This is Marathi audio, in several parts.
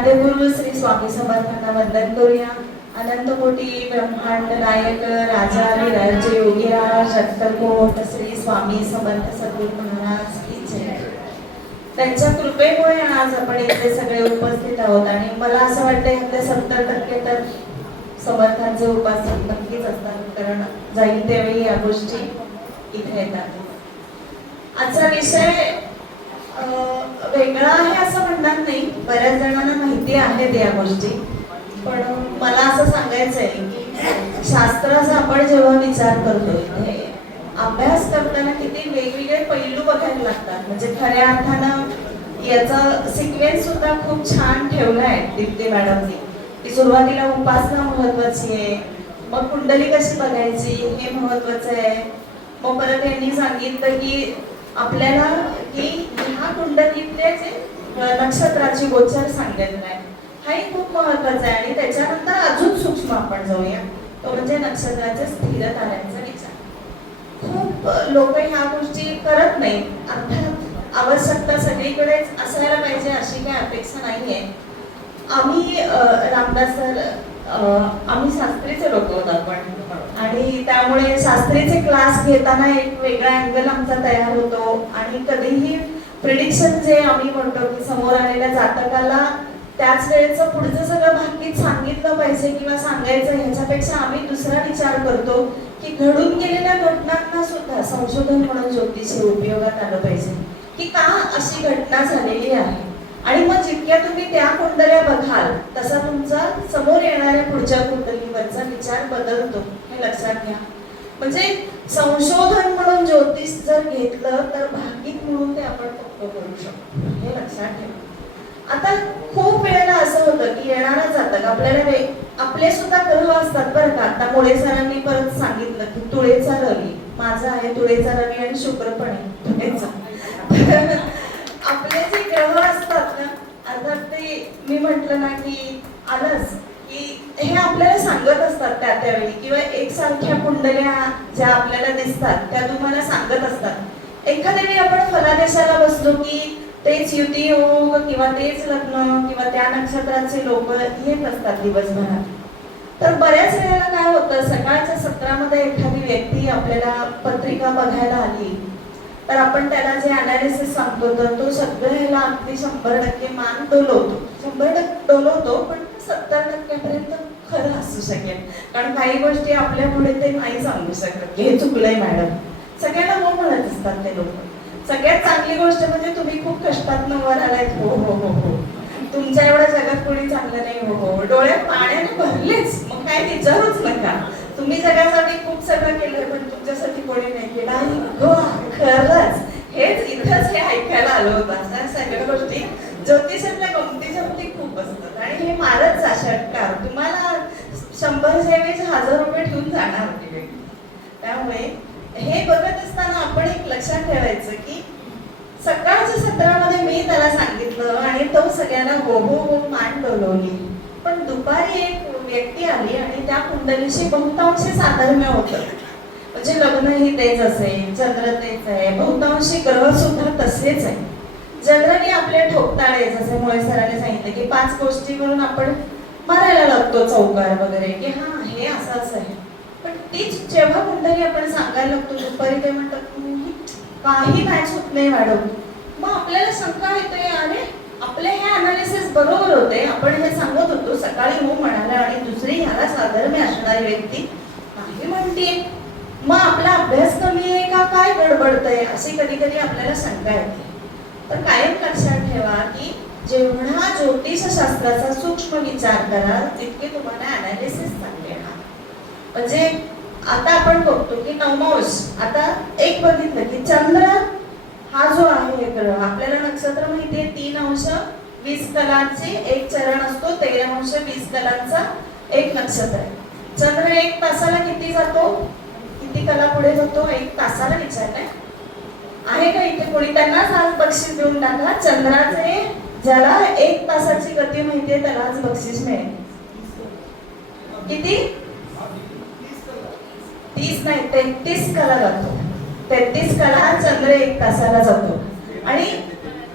गुरु श्री स्वामी समर्थांना वंदन करूया. अनंत कोटी ब्रह्मांड नायक राजा विराज योगीराज अक्कलकोट श्री स्वामी समर्थ सद्गुरू महाराज की जय. त्यांच्या कृपेमुळे आज आपण इथे सगळे उपस्थित आहोत आणि मला असं वाटतं आपले 70% तर समर्थांचे उपासक नक्कीच असतात, कारण जाईल त्यावेळी या गोष्टी इथे येतात. आजचा विषय वेगळा आहे असं म्हणणार नाही, बऱ्याच जणांना माहिती आहेत या गोष्टी, पण मला असं सांगायचं आहे की शास्त्राचा आपण जेव्हा विचार करतो अभ्यास करताना किती वेगवेगळे पैलू बघायला लागतात. म्हणजे खऱ्या अर्थानं याचा सिक्वेन्स सुद्धा खूप छान ठेवला आहे दीप्ती मॅडमनी, की सुरुवातीला उपासना महत्वाची आहे, मग कुंडली कशी बघायची हे महत्वाचं आहे, मग परत यांनी सांगितलं की आपल्याला की ह्या कुंडलीतले जे नक्षत्राची गोचर सांगितलं आहे हाही खूप महत्वाचा आहे. आणि त्याच्यानंतर अजून सूक्ष्म आपण जाऊया, तो म्हणजे नक्षत्राच्या स्थिर ताऱ्यांचा विचार. खूप लोक ह्या गोष्टी करत नाही. अर्थात आवश्यकता सगळीकडेच असायला पाहिजे अशी काही अपेक्षा नाहीये. आम्ही रामदास सर आम्ही शास्त्रीचे लोक होत आपण, आणि त्यामुळे शास्त्रीचे क्लास घेताना एक वेगळा अँगल आमचा तयार होतो. आणि कधीही प्रिडिक्शन जे आम्ही म्हणतो की समोर आलेल्या जातकाला त्याच वेळेचं पुढचं सगळं भाकीत सांगितलं पाहिजे किंवा सांगायचं, ह्याच्यापेक्षा आम्ही दुसरा विचार करतो की घडून गेलेल्या घटनांना सुद्धा संशोधन म्हणून ज्योतिषी उपयोगात आलं पाहिजे की का अशी घटना झालेली आहे. आणि मग जितक्या तुम्ही त्या कुंडल्या बघाल तसा तुमचा समोर येणाऱ्या पुढच्या कुंडलीवरचा विचार बदलतो, हे लक्षात घ्या. म्हणजे संशोधन म्हणून ज्योतिष जर घेतलं तर भागिक म्हणून ते आपण फक्त करू शकतो, हे लक्षात ठेवा. आता खूप वेळेला असं होतं की येणारा जातक आपल्याला आपले सुद्धा ग्रह असतात बरं का. आता मुळे सरांनी परत सांगितलं की तुळेचा रवी, माझा आहे तुळेचा रवी आणि शुक्र पण आहे तुळेचा. आपले जे ग्रह असतात ना, अर्थात ते मी म्हटलं ना की आलंच की हे आपल्याला सांगत असतात त्यावेळी, किंवा एकसारख्या कुंडल्या ज्या आपल्याला दिसतात त्या तुम्हाला सांगत असतात. एखाद्या वेळी आपण फलादेशाला बसलो की तेच युती योग किंवा तेच लग्न किंवा त्या नक्षत्राचे लोक येत असतात दिवसभरात. तर बऱ्याच वेळेला काय होतं, सकाळच्या सत्रामध्ये एखादी व्यक्ती आपल्याला पत्रिका बघायला आली तर आपण त्याला जे अनालिसिस सांगतो तर तो सगळ्याला अगदी 100% मान डोलवतो, 100% डोलवतो, पण 70% खरं असू शकेल. कारण काही गोष्टी आपल्या पुढे ते नाही सांगू शकत की हे चुकलंय मॅडम. सगळ्याला हो म्हणत असतात ते लोक. सगळ्यात चांगली गोष्ट म्हणजे तुम्ही खूप कष्टातनं वर आलायत, हो हो हो हो, तुमच्या एवढ्या जगात कोणी चांगलं नाही, हो हो, डोळ्यात पाण्याने भरलेच, मग काय विचारूच नका. तुम्ही जगासाठी खूप सगळं केलंय पण तुमच्यासाठी कोणी नाही केलं. खरंच हेच इथंच हे ऐकायला आलं होतं. अशा सगळ्या गोष्टी ज्योतिषातल्या गमतीच्या गोष्टी खूप असतात आणि हे मारत जा षटकार, तुम्हाला 100 सेवेचे 1000 रुपये ठेवून जाणार होते. त्यामुळे हे बघत असताना आपण एक लक्षात ठेवायचं की सकाळच्या सत्रामध्ये मी त्याला सांगितलं आणि तो सगळ्यांना हो हो हो मान डोलवली, पण दुपारी एक व्यक्ती आली आणि त्या कुंडलीशी बहुतांशी साधर्म्य होतं. म्हणजे लग्नही तेच असेल, चंद्र तेच आहे, बहुतांशी ग्रह सुद्धा तसेच आहे. जनरली आपले ठोकताळे जसे मुळे सरांनी सांगितलं की 5 गोष्टीवरून आपण मारायला लागतो चौकार वगैरे की हा हे असं आहे. पण तीच जेव्हा कुंडली आपण सांगायला लागतो दुपारी ते म्हणतात काही मॅच होत नाही मॅडम. मग आपल्याला शंका येते, अरे आपले हे अनालिसिस बरोबर होते, आपण हे सांगत होतो सकाळी हो म्हणाला आणि दुसरी ह्याला साधर्म्य असणारी व्यक्ती काही म्हणते, मग आपला अभ्यास कमी आहे का काय गडबडतंय अशी कधी कधी आपल्याला शंका येते. तर कायम लक्षात ठेवा की जेवढा ज्योतिषशास्त्राचा सूक्ष्म विचार कराल तितके तुम्हाला अनालिसिस चांगले येणार. म्हणजे आता आपण बघतो की नवमांश, आता एक बघितलं की चंद्र हा जो आहे ग्रह, आपल्याला नक्षत्र माहितीये 3 अंश 20 कलांचे एक चरण असतो, 13 अंश 20 कलांचा एक नक्षत्र आहे. चंद्र 1 तासाला किती जातो, किती कला पुढे जातो, 1 तासाला विचारलंय आहे का इथे कोणी? त्यांनाच आज बक्षीस देऊन टाका. चंद्राचे ज्याला 1 तासाची गती माहितीये त्याला आज बक्षीस मिळेल. किती? 30 नाही 33 कला जातो. 33 कला चंद्र 1 तासाला जातो. आणि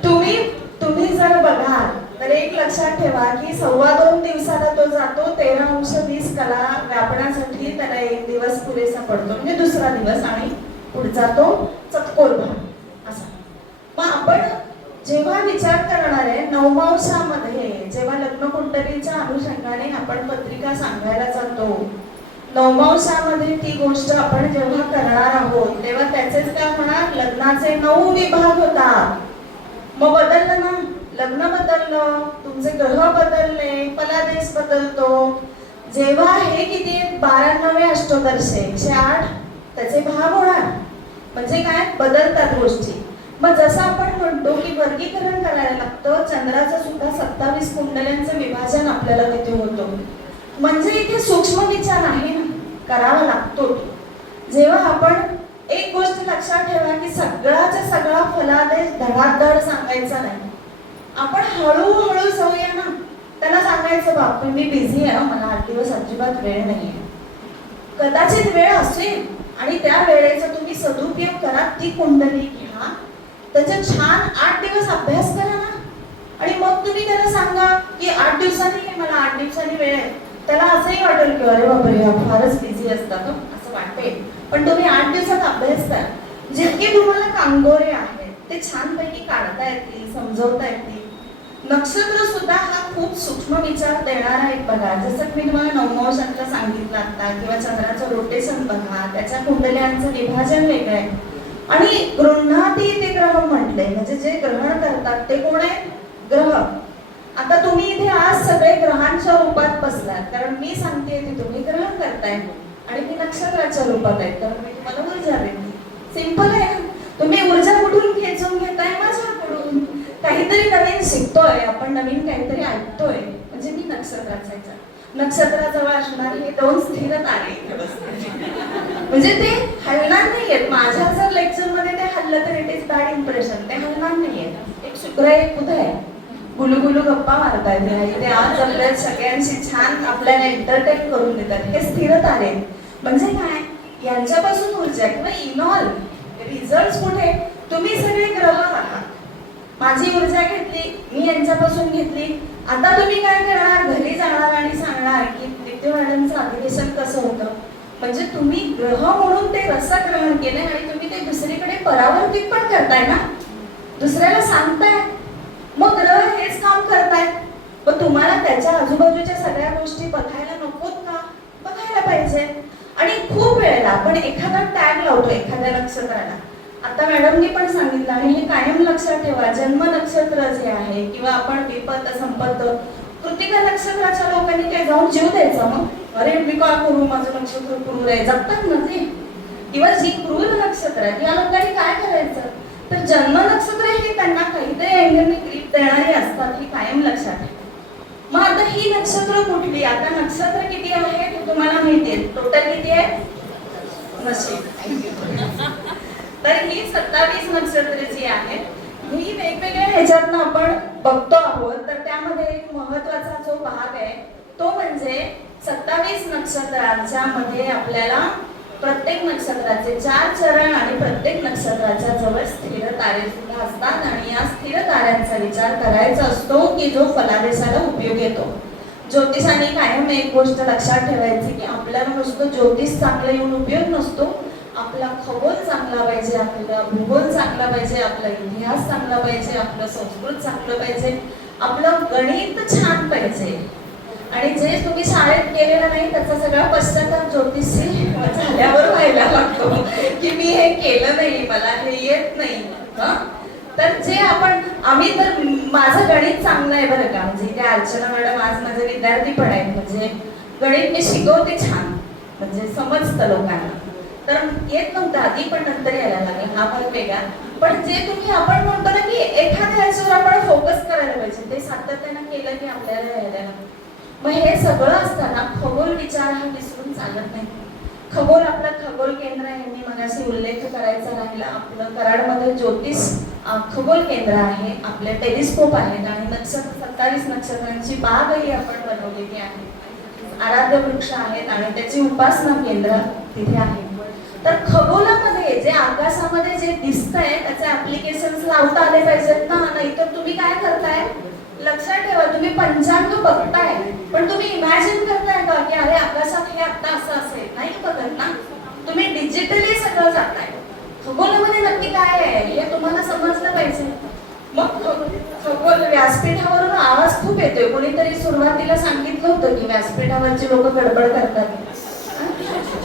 तुम्ही जर बघाल तर एक लक्षात ठेवा की 2.25 दिवसाला तो जातो. 13 अंश 20 कला व्यापण्यासाठी त्याला एक दिवस पुरेसा पडतो, म्हणजे दुसरा दिवस, आणि पुढचा तो चतकोर भाग असा. मग आपण जेव्हा विचार करणार आहे नवमांशामध्ये, जेव्हा लग्न कुंडलीच्या अनुषंगाने आपण पत्रिका सांगायला जातो, नवमांशामध्ये ती गोष्ट आपण जेव्हा करणार आहोत तेव्हा त्याचेच काय होणार, लग्नाचे 9 विभाग होतात. मग बदललं ना, लग्न बदललं, तुमचे ग्रह बदलले, फलादेश बदलतो. जेव्हा हे किती आहेत, 12 अष्टोत्तरशे 108 त्याचे भाग होणार, म्हणजे काय बदलतात गोष्टी. मग जसं आपण म्हणतो की वर्गीकरण करायला लागतं, चंद्राचं सुद्धा 27 कुंडल्यांचं विभाजन आपल्याला तिथे होतं. म्हणजे इथे सूक्ष्म विचार आहे ना, करावा लागतो. जेव्हा आपण एक गोष्ट लक्षात ठेवा की सगळाचा सगळा फलादेश धडाधड सांगायचा नाही, आपण हळूहळू जाऊया ना. त्याला सांगायचं बाप मी बिझी आहे, मला 8 दिवस अजिबात वेळ नाहीये. कदाचित वेळ असेल आणि त्या वेळेचा तुम्ही सदुपयोग करा, ती कुंडली घ्या, त्याचा छान 8 दिवस अभ्यास करा ना. आणि मग तुम्ही त्याला सांगा की 8 दिवसांनी मला 8 दिवसांनी वेळ आहे. त्याला असंही वाटेल की अरे बापरे हा फारच बिझी असतात असं वाटेल. पण तुम्ही 8 दिवसात अभ्यास करा, जितके तुम्हाला कांगोरे आहेत ते छानपैकी काढता येतील, समजवता येतील. नक्षत्र सुद्धा हा खूप सूक्ष्म विचार देणारा एक बघा. जसं की मी तुम्हाला नवमांशातलं सांगितलं आता, किंवा चंद्राचं रोटेशन बघा, त्याच्या कुंडल्यांचं विभाजन वेगळं आहे. आणि गृह्णाती ते ग्रह म्हटले, म्हणजे जे ग्रहण करतात ते कोण आहे, ग्रह. आता तुम्ही इथे आज सगळे ग्रहांच्या रूपात बसलात, कारण मी सांगते की तुम्ही ग्रहण करताय आणि मी नक्षत्राच्या रूपात आहे, तर मी तुम्हाला ऊर्जा देते. सिंपल आहे. तुम्ही ऊर्जा कुठून खेचून घेताय, माझ्याकडून. काहीतरी नवीन शिकतोय आपण, नवीन काहीतरी ऐकतोय, म्हणजे मी नक्षत्राचा, नक्षत्राजवळ असणारे हे 2 स्थिर तारे इथे बसले, म्हणजे ते हलणार नाहीयेत. माझ्या जर लेक्चर मध्ये ते हल्लं तर इट इज बॅड इम्प्रेशन, ते हलणार नाहीयेत. एक शुक्र एक बुध आहे, गुलू गुलू गप्पा मारतायत ते आज आपल्या सगळ्यांशी छान आपल्याला एंटरटेन करून देतात. हे स्थिर तारे म्हणजे काय, यांच्यापासून ऊर्जा किंवा इनॉल रिझल्ट कुठे, तुम्ही सगळे ग्रह आहात. माझी ऊर्जा घेतली, मी यांच्यापासून घेतली. आता तुम्ही काय करणार, घरी जाणार आणि सांगणार की नित्य मॅडमचं अधिवेशन कसं होतं. म्हणजे तुम्ही ग्रह म्हणून ते रसग्रहण केले आणि तुम्ही ते दुसरीकडे परावर्तित पण करताय ना, दुसऱ्याला सांगताय. मग ग्रह हेच काम करतायत. पण तुम्हाला त्याच्या आजूबाजूच्या सगळ्या गोष्टी बघायला नकोत का, बघायला पाहिजे. आणि खूप वेळेला आपण एखादा टॅग लावतो एखाद्या नक्षत्राला. आता मॅडमनी पण सांगितलं आणि हे कायम लक्षात ठेवा, जन्म नक्षत्र जे आहे किंवा आपण विपत संपत कृतिका नक्षत्राच्या लोकांनी काय जाऊन जीव द्यायचा, मग अरे मी काय करू, माझं नक्षत्र क्रूर आहे, जगतात ना ते. किंवा जी क्रूर नक्षत्र आहे या लोकांनी काय करायचं, तर जन्म नक्षत्र हे त्यांना काहीतरी अँगलने ग्रीप देणारी असतात, ही कायम लक्षात ठेवा. मग आता ही नक्षत्र कुठली, आता नक्षत्र किती आहे हे तुम्हाला माहितीये, टोटल किती आहे, तर ही 27 नक्षत्र जी आहेत ही वेगवेगळ्या ह्याच्यातनं आपण बघतो आहोत. तर त्यामध्ये एक महत्वाचा जो भाग आहे तो म्हणजे 27 नक्षत्रांच्या मध्ये आपल्याला प्रत्येक नक्षत्राचे 4 चरण आणि प्रत्येक नक्षत्राच्या जवळ स्थिर तारे सुद्धा असतात. आणि या स्थिर ताऱ्यांचा विचार करायचा असतो की जो फलादेशाला उपयोग येतो. ज्योतिषाने कायम एक गोष्ट लक्षात ठेवायची की आपल्याला नुसतं ज्योतिष चांगलं येऊन उपयोग नसतो, आपला खगोल चांगला पाहिजे, आपला भूगोल चांगला पाहिजे, आपला इतिहास चांगला पाहिजे, आपलं संस्कृत चांगलं पाहिजे, आपलं गणित छान पाहिजे. आणि जे तुम्ही शाळेत केलेलं नाही त्याचा सगळा पश्चाताप ज्योतिषी झाल्यावर व्हायला लागतो की मी हे केलं नाही, मला हे येत नाही. तर जे आम्ही तर माझं गणित चांगलं आहे बरं का, म्हणजे त्या अर्चना मॅडम आज माझे विद्यार्थी पण आहेत, म्हणजे गणित मी शिकवते छान, म्हणजे समजतं लोकांना. तर येत नव्हतं आधी पण नंतर यायला लागेल, हा भाग वेगळा. पण जे तुम्ही आपण म्हणतो ना की एखाद्या ह्याच्यावर आपण फोकस करायला पाहिजे, ते सातत्यानं केलं की आपल्याला यायला लागेल. मग हे सगळं असताना खगोल विचार हा विसरून चालत नाही. खगोल आपलं खगोल केंद्र आहे, मी मगाशी उल्लेख करायचा राहिला, आपलं कराडमध्ये ज्योतिष खगोल केंद्र आहे, आपले टेलिस्कोप आहेत आणि 27 नक्षत्रांची बागही आपण बनवलेली आहे. आराध्य वृक्ष आहेत आणि त्याची उपासना केंद्र तिथे आहे. तर खगोलामध्ये जे आकाशामध्ये जे दिसतंय त्याचे ऍप्लिकेशन्स लावता आले पाहिजेत ना, नाहीतर तुम्ही काय करताय, लक्षात ठेवा, तुम्ही पंचांग बघताय पण तुम्ही इमॅजिन करताय का की अरे आकाशात हे आता असं असेल? नाही बघत ना. तुम्ही डिजिटली सगळं जाताय. खगोलामध्ये नक्की काय आहे हे तुम्हाला समजलं पाहिजे. मग खगोल व्यासपीठावरून आवाज खूप येतोय. कोणीतरी सुरुवातीला सांगितलं होतं की व्यासपीठावरची लोक गडबड करतात.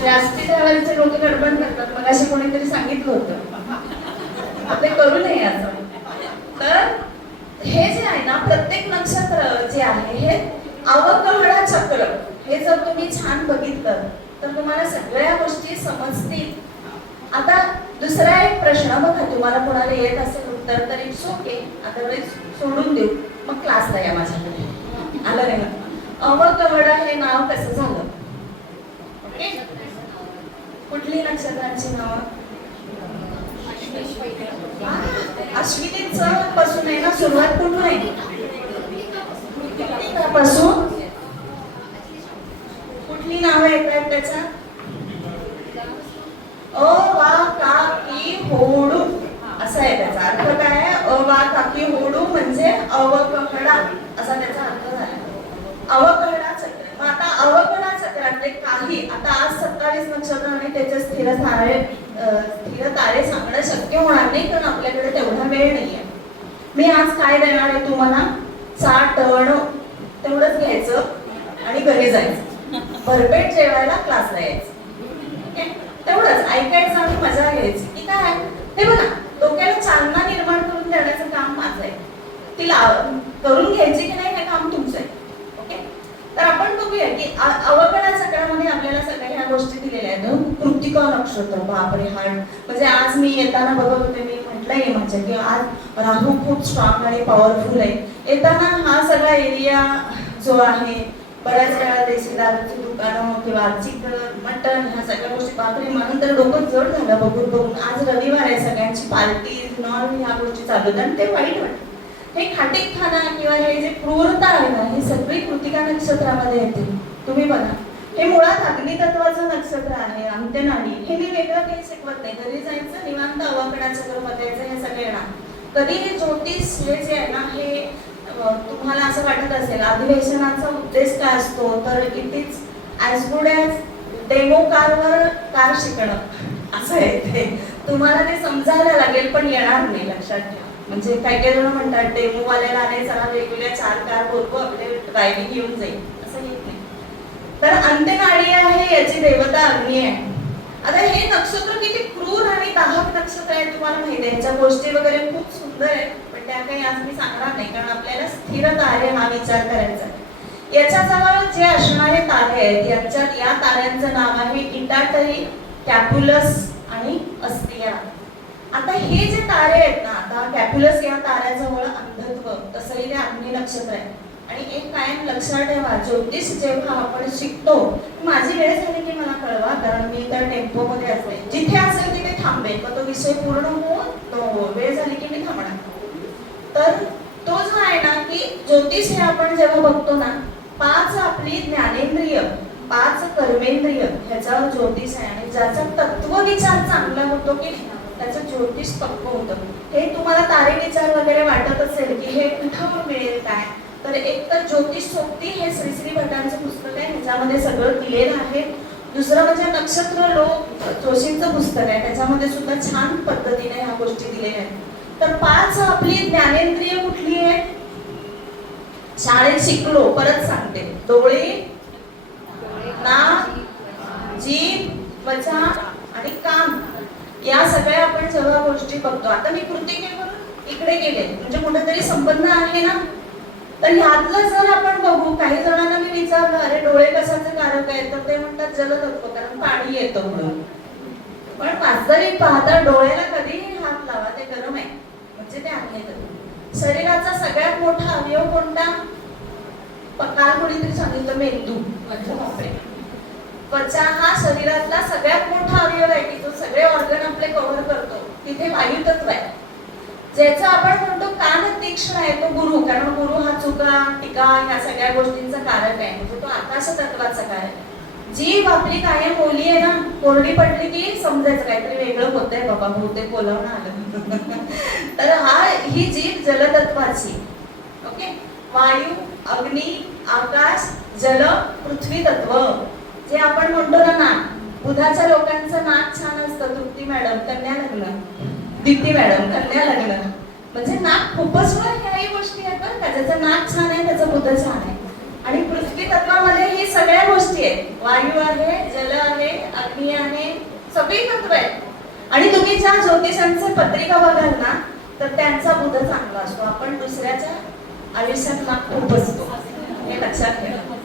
व्यासपीठावरचे लोक गडबड करतात, मग असे कोणीतरी सांगितलं होतं. आपले करू नये असं. तर हे जे आहे ना, प्रत्येक नक्षत्र जे आहे हे अवकळा चक्र, हे जर तुम्ही छान बघितलं तर तुम्हाला सगळ्या गोष्टी समजतील. आता दुसरा एक प्रश्न बघा, तुम्हाला कोणाला येत असेल उत्तर तर इट्स ओके, अदरवाईज सोडून देऊ, मग क्लासला या माझ्याकडे. आलं नाही? अवकळा हे नाव कसं झालं? ओके, कुठली नक्षत्रांची नावं? अश्विनीच पासून आहे ना सुरुवात, कुठून आहे? पासून कुठली नावं येतात त्याच्या? अ वा का की होडू असा आहे त्याचा अर्थ. काय? अ वा का की होडू म्हणजे अवकळा असा त्याचा अर्थ झाला. अवकळा चक्र. मग आता अवकळा चक्रातले काही, आता आज 27 नक्षत्र आणि त्याचे स्थिर तारे सांगणं शक्य होणार नाही कारण आपल्याकडे तेवढा वेळ नाहीये. मी आज काय देणार आहे तुम्हाला? चाटण तेवढंच घ्यायचं आणि घरी जायचं, भरपेट जेवायला क्लासला यायचं. ओके, तेवढंच ऐकायचं आणि मजा घ्यायची की काय. हे बघा, डोक्याला चालना निर्माण करून देण्याचं काम माझं आहे. तिला करून घ्यायची की नाही हे काम तुमचं आहे. ओके, तर आपण बघूया की अवकळा चक्रामध्ये आपल्याला सगळ्या ह्या गोष्टी दिलेल्या आहेत. कृत्तिका नक्षत्र, बापरे हार्ड. म्हणजे आज मी येताना बघत होते, मी म्हटलंय म्हणजे की आज राहू खूप स्ट्रॉंग आणि पॉवरफुल आहे. येताना हा सगळा एरिया जो आहे, बऱ्याच वेळा देशी दारूची दुकानं किंवा चिकन मटन ह्या सगळ्या गोष्टी, बापरे म्हणून तर डोकं जड झालं बघून बघून. आज रविवार आहे, सगळ्यांची पार्टी नॉन ह्या गोष्टी चालू आहेत आणि ते वाईट वाटतं. हे खाटीकखाना किंवा हे जे क्रूरता आहे ना, ही सगळी कृत्तिका नक्षत्रामध्ये येते. तुम्ही बघा, हे मुळात अग्नितत्वाचं नक्षत्र आहे. अंत्यनाडी हे मी वेगळं काही शिकवत नाही. घरी जायचं, निवांत अवकळा चक्र बघायचं, हे सगळे येणार. कधी हे ज्योतिष हे जे आहे ना, हे तुम्हाला असं वाटत असेल अधिवेशनाचा उद्देश काय असतो, तर it is as good as demo कारवर कार शिकणं असं आहे ते. तुम्हाला ते समजायला लागेल पण येणार नाही, लक्षात ठेवा. म्हणजे काही काही जण म्हणतात डेमोवाल्याला आले चला वेगवेगळ्या 4 कार बोलवू, आपले ड्रायव्हिंग येऊन जाईल, असं येत नाही. तर अंत्यनाडी आहे, याची देवता अग्नी आहे. आता हे नक्षत्र किती क्रूर आणि दाहक नक्षत्र आहे तुम्हाला माहिती आहे. ह्याच्या गोष्टी वगैरे खूप सुंदर आहेत पण त्या काही आज मी सांगणार नाही कारण आपल्याला स्थिर तारे हा विचार करायचा आहे. याच्याजवळ जे असणारे तारे आहेत यांच्यात या ताऱ्यांचं नाव आहे इटाटरी, कॅप्युलस आणि अस्तिया. आता हे जे तारे आहेत ना, आता कॅप्युलस या ताऱ्याजवळ अंधत्व, तसंही ते अग्नी नक्षत्र आहे. आणि एक कायम लक्षात ठेवा, ज्योतिष जेव्हा आपण शिकतो, माझी वेळ झाली की मला कळवा कारण मी त्या टेम्पो मध्ये असते, जिथे असेल तिथे थांबेल, मग तो विषय पूर्ण हो, वेळ झाली की मी थांबणार. तर तो जो आहे ना की ज्योतिष हे आपण जेव्हा बघतो ना, 5 आपली ज्ञानेंद्रिय, 5 कर्मेंद्रिय ह्याच्यावर ज्योतिष आहे. आणि ज्याचा तत्वविचार चांगला होतो की त्याचं ज्योतिष पक्क होतं. हे तुम्हाला तारे विचार वगैरे वाटत असेल की हे कुठं मिळेल काय, तर एक तर ज्योतिष सोबती हे श्री श्री भटांचं पुस्तक आहे, ह्याच्यामध्ये सगळं दिलेलं आहे. दुसरं म्हणजे नक्षत्र लोक जोशींचं पुस्तक आहे, त्याच्यामध्ये सुद्धा छान पद्धतीने ह्या गोष्टी दिलेल्या आहेत. तर 5 आपली ज्ञानेंद्रिय कुठली आहे? शाळेत शिकलो, परत सांगते, डोळे, नाक, जीभ, त्वचा आणि कान, या सगळ्या आपण जेव्हा गोष्टी बघतो. आता मी कृतिकेवरून इकडे गेले म्हणजे कुठेतरी संबंध आहे ना. तर ह्यातलं जर आपण बघू, काही जणांना मी विचारलं अरे डोळे कशाचे कारक आहेत, तर ते म्हणतात जलतत्व, कारण पाणी येतं म्हणून. पण वास्तविक पाहता डोळ्याला कधीही हात लावा, ते गरम आहे, म्हणजे ते अग्नितत्व. शरीराचा सगळ्यात मोठा अवयव कोणता? काल कोणीतरी सांगितलं मेंदू. त्वचा हा शरीरातला सगळ्यात मोठा अवयव आहे की जो सगळे ऑर्गन आपले कव्हर करतो. तिथे वायुतत्व आहे, ज्याचा आपण म्हणतो कान तीक्ष्ण आहे, तो गुरु, कारण गुरु हा चुका टीका ह्या सगळ्या गोष्टींचा कारक आहे, म्हणजे तो आकाश तत्वाचा कारक आहे. जीभ आपली कायम ओली आहे ना, कोरडी पडली की समजायचं काहीतरी वेगळं होतंय बाबा, बहुतेक बोलावणं आलं. तर ही जीभ जलतत्वाची. ओके, वायू, अग्नी, आकाश, जल, पृथ्वी तत्व. जे आपण म्हणतो ना नाक, बुधाच्या लोकांचं नाक छान असतं. तृप्ती मॅडम कन्या लग्न, दीप्ती मॅडम कन्या लग्न, म्हणजे नाक खूपच ह्याही गोष्टी आहेत बरं का. ज्याचं नाक छान आहे त्याचं बुध छान आहे. आणि पृथ्वी तत्वामध्ये ही सगळ्या गोष्टी आहेत. वायू आहे, जल आहे, अग्नी आहे, सगळी तत्व आहेत. आणि तुम्ही ज्या ज्योतिषांचे पत्रिका बघाल ना तर त्यांचा बुध चांगला असतो. आपण दुसऱ्याच्या आयुष्यात नाक खूप असतो, हे लक्षात ठेवा.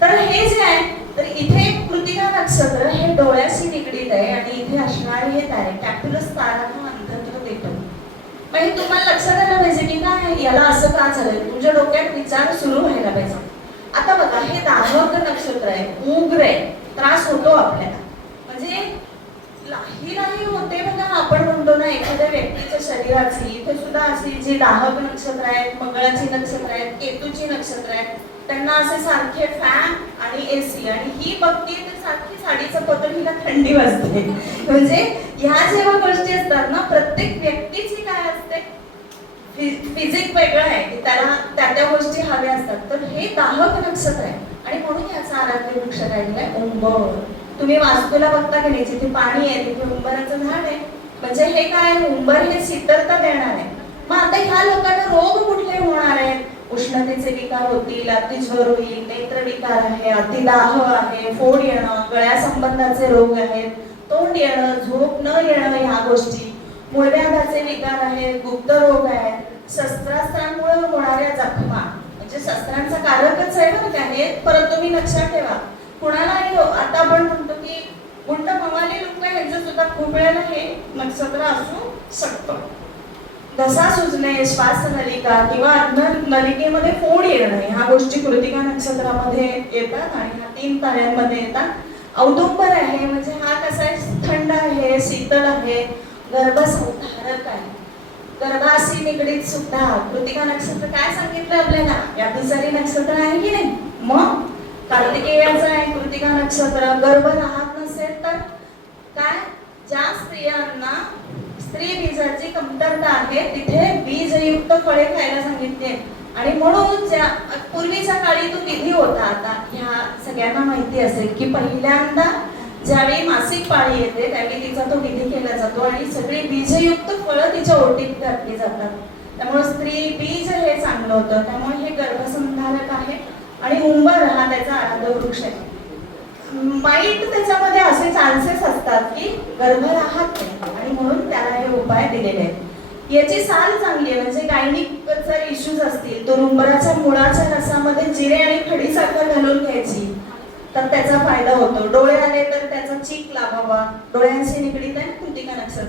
तर हे जे आहे, तर इथे कृतिका नक्षत्र हे डोळ्याशी निगडीत आहे आणि इथे असणारे हे तारे कॅप्युलस तारा हा अंधत्व देतो. म्हणजे तुम्हाला लक्षात आलं पाहिजे की काय याला असं का झालंय. तुमच्या डोक्यात विचार सुरू व्हायला पाहिजे. आता बघा, हे दाहक नक्षत्र आहे, उग्र आहे, त्रास होतो आपल्याला. म्हणजे लाही होते बघा. आपण म्हणतो ना एखाद्या व्यक्तीच्या शरीराची, इथे सुद्धा अशी जी दाहक नक्षत्र आहेत, मंगळाची नक्षत्र आहेत, केतूची नक्षत्र आहेत, त्यांना असे सारखे फॅन आणि एसी, आणि ही बघती तर सारखी साडीचं पत्र, हिला थंडी वाजते. म्हणजे ह्या जेव्हा गोष्टी असतात ना, प्रत्येक व्यक्तीची काय असते, फिजिक वेगळं आहे की त्याला त्या त्या गोष्टी हव्या असतात. तर हे दाहक नक्षत्र आहे आणि म्हणून याचा आराध्य वृक्ष काय दिलाय, उंबर. तुम्ही वास्तूला बघता की नाही, जिथे पाणी आहे तिथे उंबराचं झाड आहे. म्हणजे हे काय, उंबर हे शीतलता देणार आहे. मग आता ह्या लोकांना रोग कुठले होणार आहेत, उष्णतेचे विकार होतील, अतिज्वर होईल, नेत्र विकार आहे, अतिदाह आहे, फोड येणं, गळ्या संबंधाचे रोग आहेत, तोंड येणं, झोप न येणं, ह्या गोष्टी, मूळव्याधाचे विकार आहेत, गुप्त रोग आहेत, शस्त्रास्त्रांमुळे होणाऱ्या जखमा, म्हणजे शस्त्रांचा कारकच आहे बरं का हे. परत तुम्ही लक्षात ठेवा, कुणालाही आता आपण म्हणतो की उलट मवाली लोक यांचं सुद्धा खूप वेळेला हे नक्षत्र असू शकतं. घसा सुजणे, श्वास नलिका किंवा अन्न नलिकेमध्ये फोड येणं, ह्या गोष्टी कृतिका नक्षत्रामध्ये येतात आणि ह्या 3 ताऱ्यांमध्ये येतात. औदुंबर आहे, म्हणजे हा कसा आहे, थंड आहे, शीतल आहे, गर्भसंधारक आहे, गर्भाशी निगडीत सुद्धा. कृतिका नक्षत्र काय सांगितलं आपल्याला, या दुसरी नक्षत्र आहे की नाही. मग कार्तिकेयाचं आहे कृतिका नक्षत्र. गर्भ राहत नसेल तर काय, ज्या स्त्रियांना स्त्री बीजाची कमतरता आहे तिथे बीजयुक्त फळे खायला सांगितले. आणि म्हणून ज्या पूर्वीच्या काळी तो विधी होता, आता ह्या सगळ्यांना माहिती असेल की पहिल्यांदा ज्यावेळी मासिक पाळी येते त्यावेळी तिचा तो विधी केला जातो आणि सगळी बीजयुक्त फळं तिच्या ओटीत घातली जातात. त्यामुळे स्त्री बीज हे चांगलं होतं. त्यामुळे हे गर्भसंधारक आहे आणि उंबर हा त्याचा आराध्य वृक्ष आहे. वाईट त्याच्यामध्ये असे चान्सेस असतात की गर्भ राहत नाही आणि म्हणून त्याला हे उपाय दिलेले आहेत. याची साल चांगली आहे, म्हणजे गायनिक जर इश्यूज असतील तर उंबराच्या मुळाच्या रसामध्ये जिरे आणि खडीसाखर घालून घ्यायची तर त्याचा फायदा होतो. डोळे आले तर त्याचा चीक लावावा, डोळ्यांशी निगडीत आहे कृतिका नक्षत्र.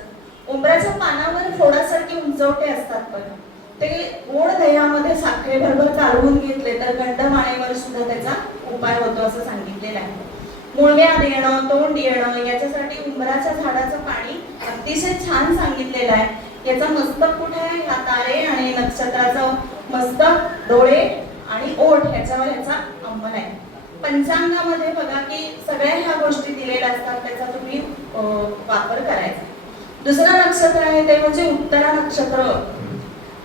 उंबराच्या पानावर फोडासारखे उंचवटे असतात, पण ते गोड दह्यामध्ये साखरेबरोबर काढून घेतले तर गंडमाळेवर सुद्धा त्याचा उपाय होतो असं सांगितलेलं आहे. मुळव्याध येणं, तोंड येणं, याच्यासाठी उंबराच्या झाडाचं पाणी अतिशय छान सांगितलेलं आहे. याचा मस्तक कुठे आहे, ह्या तारे आणि नक्षत्राचं मस्तक, डोळे आणि ओठ ह्याच्यावर ह्याचा अंमल आहे. पंचांगामध्ये बघा की सगळ्या ह्या गोष्टी दिलेल्या असतात, त्याचा तुम्ही वापर करायचा. दुसरं नक्षत्र आहे ते म्हणजे उत्तरा नक्षत्र.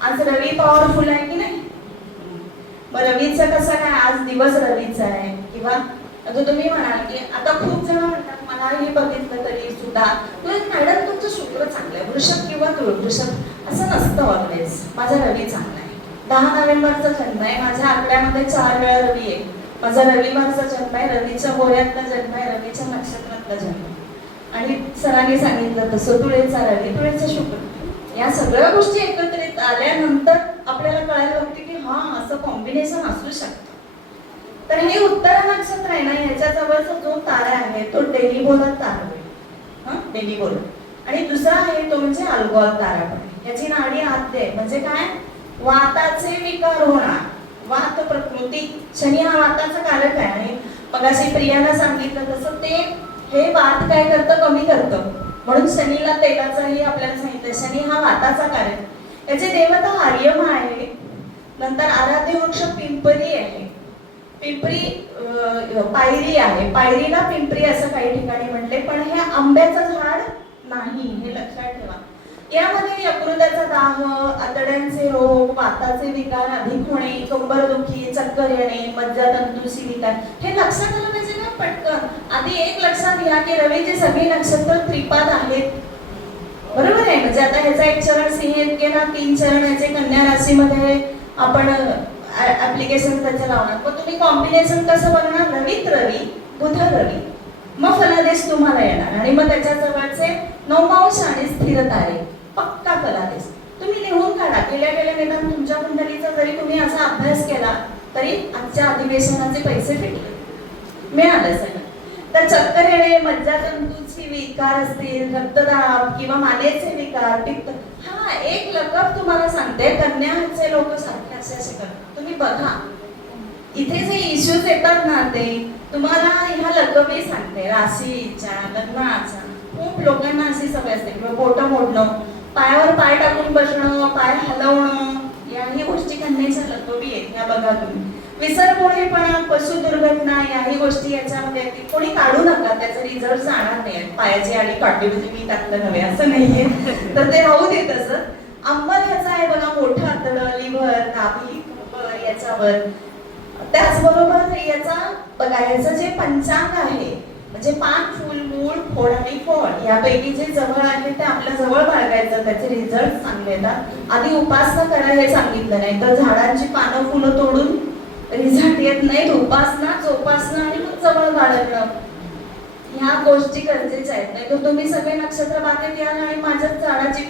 आज रवी पॉवरफुल आहे की नाही. मग रवीचं कसं काय, आज दिवस रवीचा आहे. किंवा आता तुम्ही म्हणाल की आता खूप जण म्हणतात मला हे बघितलं तरी सुद्धा मॅडम तुमचं शुक्र चांगलं आहे, वृषभ किंवा वृषभ, असं नसतं ऑलवेज. माझा रवी चांगला आहे, 10 नोव्हेंबरचा जन्म आहे, माझ्या आकड्यामध्ये 4 वेळा रवी आहे, माझा रविवारचा जन्म आहे, रवीच्या होऱ्यातला जन्म आहे, रवीच्या नक्षत्रातला जन्म आहे. आणि सरांनी सांगितलं तसं तुळेचा रवी, तुळेचा शुक्र, या सगळ्या गोष्टी एकत्रित आल्यानंतर आपल्याला कळायला लागते की हा असं कॉम्बिनेशन असू शकतं. तर हे उत्तरा नक्षत्र आहे ना, याच्या जवळचा जो तारा आहे तो डेलिबोला तारा आहे, डेलिबोला. आणि दुसरा आहे तो म्हणजे अल्गोल तारा पण. याची नाडी आद्य आहे, म्हणजे काय, वाताचे विकार होणार, वात प्रकृती. शनी हा वाताचा कारक आहे आणि मगाशी प्रियाला सांगितलं तसं ते हे वात काय करतं, कमी करतं. म्हणून शनीला तेलाचाही आपल्याला सांगितलं, शनी हा वाताचा कारक. याचे देवता आर्यमा आहे. नंतर आराध्य वृक्ष पिंपरी आहे, पिंपरी पायरी आहे, पायरीला पिंपरी असं काही ठिकाणी म्हटले, पण हे आंब्याचं झाड नाही, हे लक्षात ठेवा. यामध्ये यकृताचा दाह, आतड्यांचे रोग, वाताचे विकार अधिक होणे, कंबरदुखी, चक्कर येणे, मज्जातंतूची विकार हे लक्षात आलं पाहिजे ना पटकन. आधी एक लक्षात घ्या की रवीचे सगळे नक्षत्र त्रिपाद आहेत. बरोबर आहे. म्हणजे आता ह्याचा एक चरण सिंह गेला, 3 चरण ह्याचे कन्या राशीमध्ये आपण ऍप्लिकेशन त्याचे लावणार. पण तुम्ही कॉम्बिनेशन कसं बघणार? रवीत रवी, बुध रवी, मग फलादेश तुम्हाला येणार. आणि मग त्याच्या जवळचे नवमांश आणि स्थिर तारे, पक्का फलादेश तुम्ही लिहून काढा. गेल्या निदान तुमच्या कुंडलीचा जरी तुम्ही असा अभ्यास केला तरी आजच्या अधिवेशनाचे पैसे भेटले, मिळालं सगळं. तर चक्कर येणे, मज्जातंतूची विकार असतील, रक्तदाब किंवा मानेचे विकार, पित्त. हा एक लकब तुम्हाला सांगते, कन्याचे लोक सारखे असे करतात. तुम्ही बघा इथे जे इश्यूज येतात ना ते तुम्हाला ह्या लकबही सांगते. राशीच्या, लग्नाचा खूप लोकांना अशी सवय असते किंवा बोटं मोडणं, पायावर पाय टाकून बसणं, पाय हलवणं, याही गोष्टी कन्याच्या लकबी आहेत. ह्या बघा तुम्ही. विसरपोळेपणा, पशु दुर्घटना, याही गोष्टी याच्यामध्ये कोणी काढू नका, त्याचा रिझल्ट जाणार नाही. पायाची आडी काढली म्हणजे मी टाकलं नव्हे असं नाहीये, तर ते राहू दे तसं. अंमल ह्याचा आहे बघा, मोठं आतडं, लिव्हर, नाभी, कुपर याच्यावर. त्याचबरोबर याचा बघा, याचं जे पंचांग आहे म्हणजे पान, फूल, मूळ, खोड आणि फळ यापैकी जे जवळ आहे ते आपल्या जवळ बाळगायचं, त्याचे रिझल्ट चांगले येतात. आधी उपासना करा हे सांगितलं नाही, तर झाडांची पानं फुलं तोडून रिझल्ट येत नाहीत. उपासना, जोपासना आणि मग जवळ बाळगणं ह्या गोष्टी गरजेच्या आहेत. नाही तर तुम्ही सगळे नक्षत्र बागेत याल आणि माझ्याच झाडाची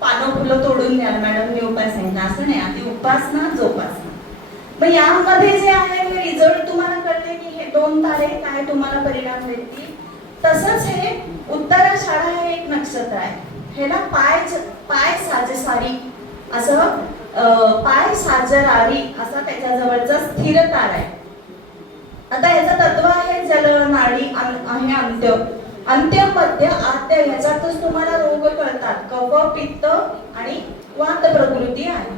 पानं फुलं तोडून द्याल मॅडम मी उपाय सांगितला, असं नाही. आधी उपासना, जोपासना. मग यामध्ये जे आहे हे रिझल्ट तुम्हाला कळले की हे 2 तारे काय तुम्हाला परिणाम देतील. तसंच हे उत्तराषाढा हे एक नक्षत्र आहे. हे ना पाय साजसारी असं पाय साजरारी असा त्याच्या जवळचा स्थिर तारा आहे. आता याचं तत्व आहे जल, नाडी आहे अंत्य. अंत्य, मध्य, आद्य ह्याच्यातच तुम्हाला रोग कळतात. कफ, पित्त आणि वात प्रकृती आहे.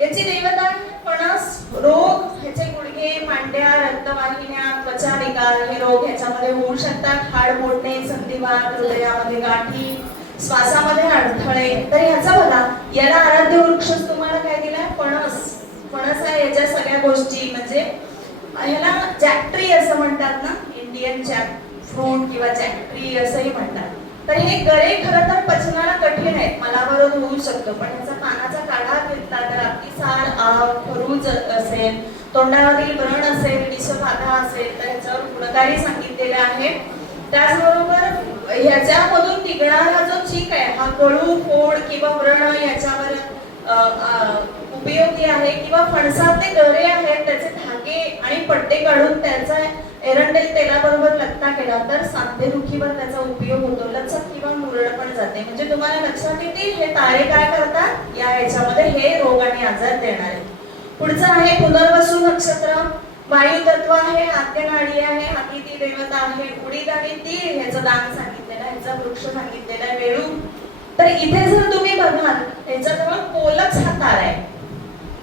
याची देवता फणस. रोग ह्याचे गुडघे, मांड्या, रक्तवाहिन्या, त्वचा विकार हे रोग ह्याच्यामध्ये होऊ शकतात. हाड मोडणे, संधिवात, हृदयामध्ये गाठी, श्वासामध्ये अडथळे. तर ह्याचा बघा, याला आराध्य वृक्ष तुम्हाला काय दिलाय? फणस. फणस आहे याच्या सगळ्या गोष्टी. म्हणजे ह्याला जॅक्ट्री असं म्हणतात ना, इंडियन जॅक फ्रूट किंवा जॅक्ट्री असंही म्हणतात. तर हे गळे खरं तर पचनाला कठीण आहेत, मलाबरोबर होऊ शकतो. पण ह्याचा पानाचा काढा घेतला तर अतिसार, आव, खरूज असेल, तोंडावरील व्रण असेल, विषबाधा असेल तर ह्याच्यावर गुणकारी सांगितलेले आहे. त्याचबरोबर ह्याच्यामधून निघणारा जो चीक आहे हा गळू, फोड किंवा व्रण याच्यावर उपयोगी आहे. किंवा फणसाचे गरे आहेत त्याचे धागे आणि पट्टे काढून त्याचा एरंडेल तेलाबरोबर लत्ता केला तर सांधेदुखीवर त्याचा उपयोग होतो. लचक किंवा मुरड पण जाते. म्हणजे तुम्हाला लक्षात येतील हे तारे काय करतात या याच्यामध्ये हे रोग आणि आजार देणार आहेत. पुढचं आहे पुनर्वसू नक्षत्र. वायू तत्व आहे, आद्य नाडी आहे, अतिथी देवता आहे. उडीद आणि तीळ ह्याचं दान सांगितलेलं आहे, ह्याचा वृक्ष सांगितलेला आहे वेळू. तर इथे जर तुम्ही बघाल ह्याच्याजवळ पोलक्स हा तारा आहे.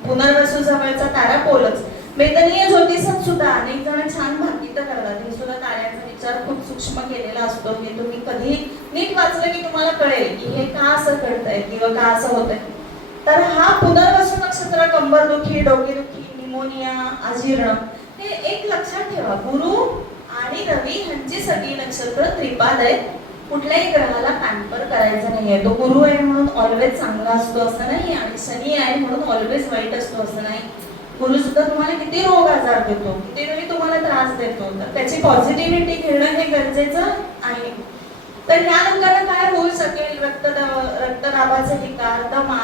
पुनर्वसू जवळचा तारा पोलक्स. वेदनीय ज्योतिषात सुद्धा अनेक जण छान भाकितं करतात. हे सुद्धा ताऱ्यांचा विचार खूप सूक्ष्म केलेला असतो. हे तुम्ही कधी नीट वाचलं की तुम्हाला कळेल की हे का असं घडतंय किंवा का असं होतंय. तर हा पुनर्वसू नक्षत्र कंबरदुखी, डोकेदुखी, निमोनिया, अजीर्ण हे एक लक्षात ठेवा. गुरु आणि रवी ह्यांची सगळी नक्षत्र त्रिपाद आहेत. कुठल्याही ग्रहाला पॅम्पर करायचं नाहीये. तो गुरु आहे म्हणून ऑलवेज चांगला असतो असं नाही आणि शनी आहे म्हणून ऑलवेज वाईट असतो असं नाही. गुरु सुद्धा तुम्हाला किती रोग आजार देतो, किती वेळी तुम्हाला त्रास देतो, तर त्याची पॉझिटिव्हिटी घेणं हे गरजेचं आहे. तर ह्या लोकांना काय होऊ शकेल? रक्तदाबाचे विकार, दमा,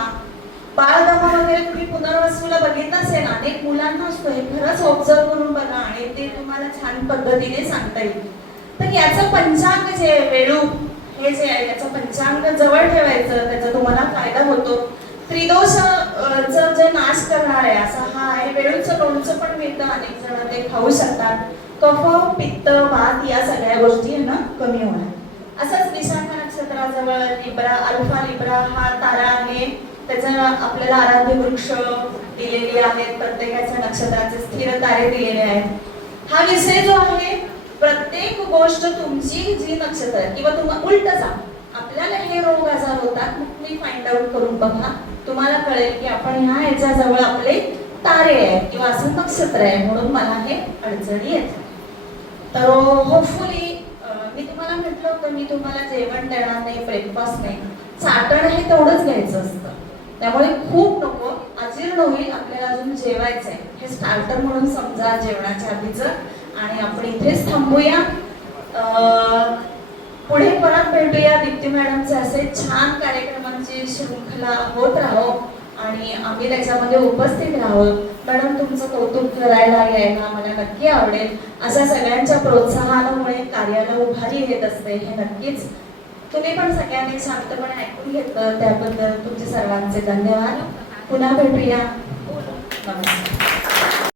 बाळदमा वगैरे तुम्ही पुनर्वसूला बघितलं असेल. अनेक मुलांना असतो, हे खरंच ऑब्झर्व करून बघा आणि ते तुम्हाला छान पद्धतीने सांगता येईल. तर याचं पंचांग जे आहे वेळू हे जे आहे याचं पंचांग जवळ ठेवायचं, त्याचा तुम्हाला फायदा होतो. त्रिदोष जे नाश करणार आहे असा हा आहे. वेळूचं लोणचं पण मिळतं, अनेक जण ते खाऊ शकतात. कफ, पित्त, वात या सगळ्या गोष्टी ना कमी होणार. असंच विशाखा नक्षत्राजवळ लिब्रा, अल्फा लिब्रा हा तारा आहे. त्याचं आपल्याला आराध्य वृक्ष दिलेली आहेत, प्रत्येकाच्या नक्षत्राचे स्थिर तारे दिलेले आहेत. हा विषय जो आहे प्रत्येक गोष्ट तुमची जी नक्षत्र किंवा तुम्हाला उलट जा आपल्याला हे रोग आजार होतात, मग तुम्ही फाइंड आउट करून बघा, तुम्हाला कळेल की आपण ह्या ह्याच्याजवळ आपले तारे आहे किंवा असं नक्षत्र आहे म्हणून मला हे अडचणी येतात. तर होपफुली मी तुम्हाला म्हटलं होतं मी तुम्हाला जेवण देणार नाही, ब्रेकफास्ट नाही, चाटण हे तेवढंच घ्यायचं असतं. त्यामुळे खूप नको, अजीर्ण होईल, आपल्याला अजून जेवायचं आहे. हे स्टार्टर म्हणून समजा जेवणाच्या आधीचं. आणि आपण इथेच थांबूया. पुढे परत भेटूया. दीप्ती मॅडमचे असे छान कार्यक्रमांची शृंखला होत राहो आणि आम्ही त्याच्यामध्ये उपस्थित राहू. मॅडम तुमचं कौतुक करायला यायला मला नक्की आवडेल. अशा सगळ्यांच्या प्रोत्साहनामुळे कार्याला उभारी येत असते, हे नक्कीच. तुम्ही पण सगळ्यांनी शांतपणे ऐकून घेतलं त्याबद्दल तुमचे सर्वांचे धन्यवाद. पुन्हा भेटूया. नमस्कार.